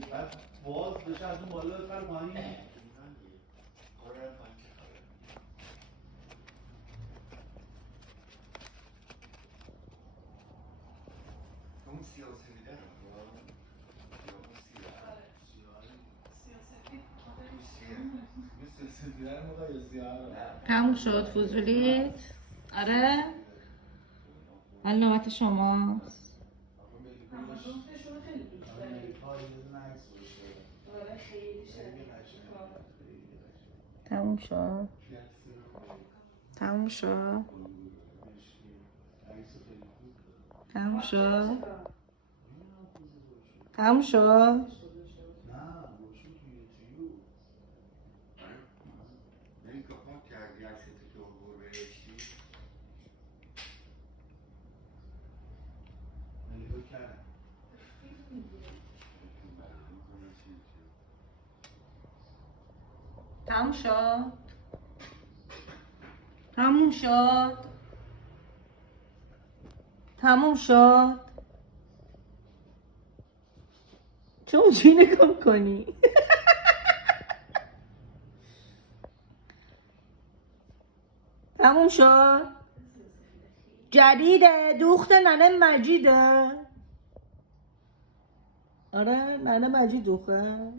بعد باز بشه از اون بالا بپر پایین. اون سیاسفیده رو تموم شد فضولیت؟ آره؟ الان نوبت شماست. تموم شد؟ تموم شد؟ تموم شد؟ تموم شد؟ تموم شد؟ تموم شد؟ تموم شد؟ چه اونجوری نگاه کنی؟ تموم شد؟ جدیده دوخت ننه مجیده. آره ننه مجید دوخته.